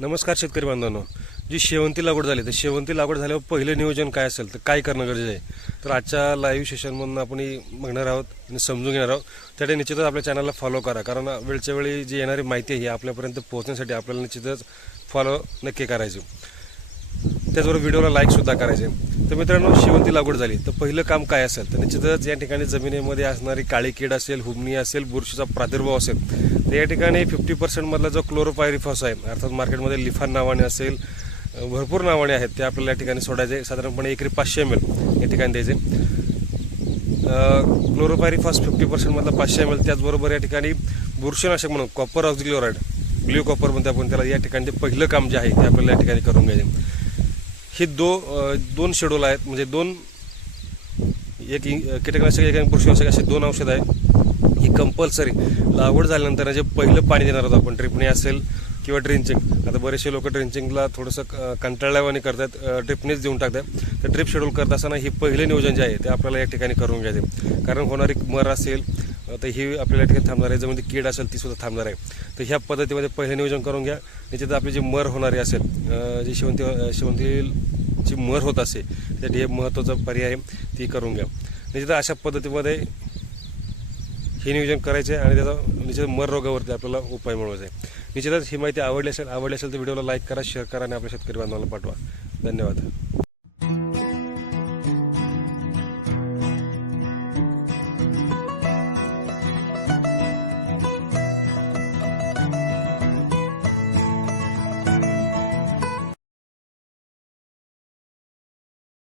नमस्कार शेतकरी बांधवांनो. जी शेवंती लागवड झाली तर शेवंती लागवड झाल्यावर पहिलं नियोजन काय असेल तर काय करणं गरजेचं आहे? तर आजच्या लाईव्ह सेशनमधून आपण बघणार आहोत आणि समजून घेणार आहोत. त्यासाठी निश्चितच आपल्या चॅनलला फॉलो करा कारण वेळच्या वेळी जी येणारी माहिती आहे ही आपल्यापर्यंत पोहोचण्यासाठी आपल्याला निश्चितच फॉलो नक्की करायचं. त्याचबरोबर व्हिडिओला लाईकसुद्धा करायचे. तर मित्रांनो शेवंती लागवड झाली. तर पहिलं काम काय असेल? तर निश्चितच या ठिकाणी जमिनीमध्ये असणारी काळी कीड असेल हुमणी असेल बुरशीचा प्रादुर्भाव असेल तर या ठिकाणी फिफ्टी पर्सेंटमधला जो क्लोरोपायरिफॉस आहे अर्थात मार्केटमध्ये लिफान नावाने असेल भरपूर नावाने आहेत ते आपल्याला या ठिकाणी सोडायचे. साधारणपणे एकरी पाचशे एम एल या ठिकाणी द्यायचे. क्लोरोपायरिफॉस फिफ्टी पर्सेंटमधला पाचशे एम एल त्याचबरोबर या ठिकाणी बुरशीनाशक म्हणून कॉपर ऑक्झिक्लोराईड ब्ल्यू कॉपर म्हणते आपण त्याला या ठिकाणी पहिलं काम जे आहे ते आपल्याला या ठिकाणी करून घ्यायचे. हे दो दोन शेड्यूल आहेत. म्हणजे दोन एक कीटकनाशक एक पुरुषनाशक असे दोन औषध आहे ही कंपल्सरी लागवड झाल्यानंतर जे पहिलं पाणी देणार आहोत आपण ड्रिपने असेल किंवा ड्रिंचिंग आता बरेचसे लोक ड्रिंचिंगला थोडंसं क- कंटाळल्यावानी करतात ड्रिपनेच देऊन टाकतात. तर ड्रिप शेड्यूल करत असताना हे पहिलं नियोजन जे आहे ते आपल्याला या ठिकाणी करून घ्यायचे कारण होणारी मर असेल तर ही आपल्याला ठिकाणी थांबणार आहे. जमिनीत कीड असेल ती सुद्धा थांबणार आहे. तर ह्या पद्धतीमध्ये पहिलं नियोजन करून घ्या. निश्चित आपली जी मर होणारी असेल जी शेवंती शेवंतीची मर होत असेल त्यासाठी हे महत्त्वाचा पर्याय आहे. ती करून घ्या. निश्चित अशा पद्धतीमध्ये हे नियोजन करायचे आणि त्याचा निश्चित मर रोगावरती आपल्याला उपाय मिळवायचा आहे. निश्चितच ही माहिती आवडली असेल आवडली असेल तर व्हिडिओला लाईक करा शेअर करा आणि आपल्या शेतकरी बांधवाला पाठवा. धन्यवाद.